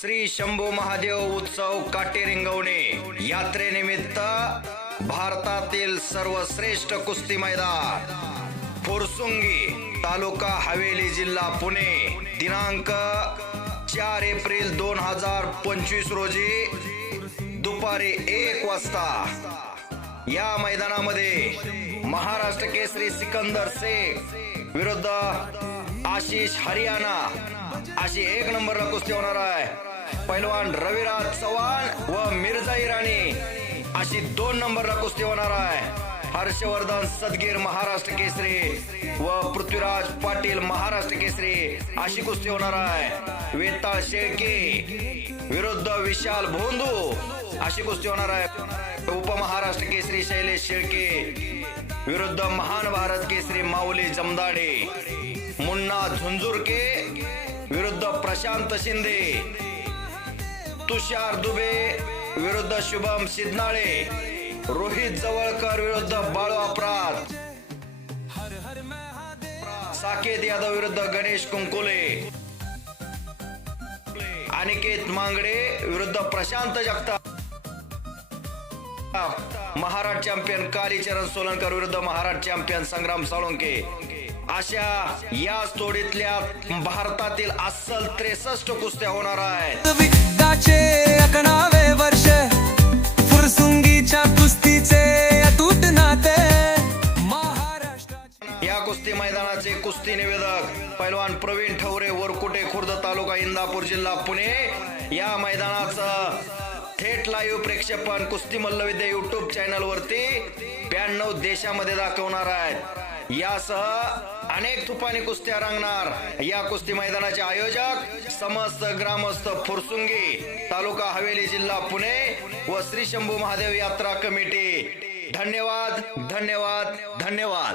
श्री शंभू महादेव उत्सव काटे रिंगवणे यात्रेनिमित्त भारतातील सर्वश्रेष्ठ कुस्ती मैदान फुरसुंगी तालुका हवेली जिल्हा पुणे दिनांक चार एप्रिल दोन हजार पंचवीस रोजी दुपारी एक वाजता. या मैदानामध्ये महाराष्ट्र केसरी सिकंदर शेख विरुद्ध आशिष हरियाणा अशी एक नंबरला कुस्ती होणार आहे. पैलवान रविराज चव्हाण व मिर्झा इराणी अशी दोन नंबरला कुस्ती होणार आहे. हर्षवर्धन सदगीर महाराष्ट्र केसरी व पृथ्वीराज पाटील महाराष्ट्र केसरी अशी कुस्ती होणार आहे. वेताळ शेळके विरुद्ध विशाल भोंदू अशी कुस्ती होणार आहे. उपमहाराष्ट्र केसरी शैलेश शेळके विरुद्ध महान भारत केसरी माऊली जमदाडे. मुन्ना झुंझुरके विरुद्ध प्रशांत शिंदे. तुषार दुबे विरुद्ध शुभम सिद्धनाळे. रोहित जवळकर विरुद्ध बाळू अपराध. साकेत यादव विरुद्ध गणेश कुंकुले. अनिकेत मांगडे विरुद्ध प्रशांत जगताप. महाराष्ट्र चॅम्पियन कालीचरण सोलनकर विरुद्ध महाराष्ट्र चॅम्पियन संग्राम साळुंके. अशा या तोडीतल्या भारतातील अस्सल त्रेसष्ट कुस्त्या होणार आहेत. वर्ष फुरसुंगीच्या कुस्तीचे अतूट नाते. महाराष्ट्राचे या कुस्ती मैदानाचे कुस्ती निवेदक पैलवान प्रवीण ठवरे वरकुटे खुर्द तालुका इंदापूर जिल्हा पुणे. या मैदानाचं थेट लाईव्ह प्रेक्षेपण कुस्ती मल्लविद्या युट्यूब चॅनल वरती ब्याण्णव देशामध्ये दाखवणार आहेत. यासह अनेक तुफानी कुस्त्या रंगणार. या कुस्ती मैदानाचे आयोजक समस्त ग्रामस्थ फुरसुंगी तालुका हवेली जिल्हा पुणे व श्री शंभू महादेव यात्रा कमिटी. धन्यवाद धन्यवाद धन्यवाद.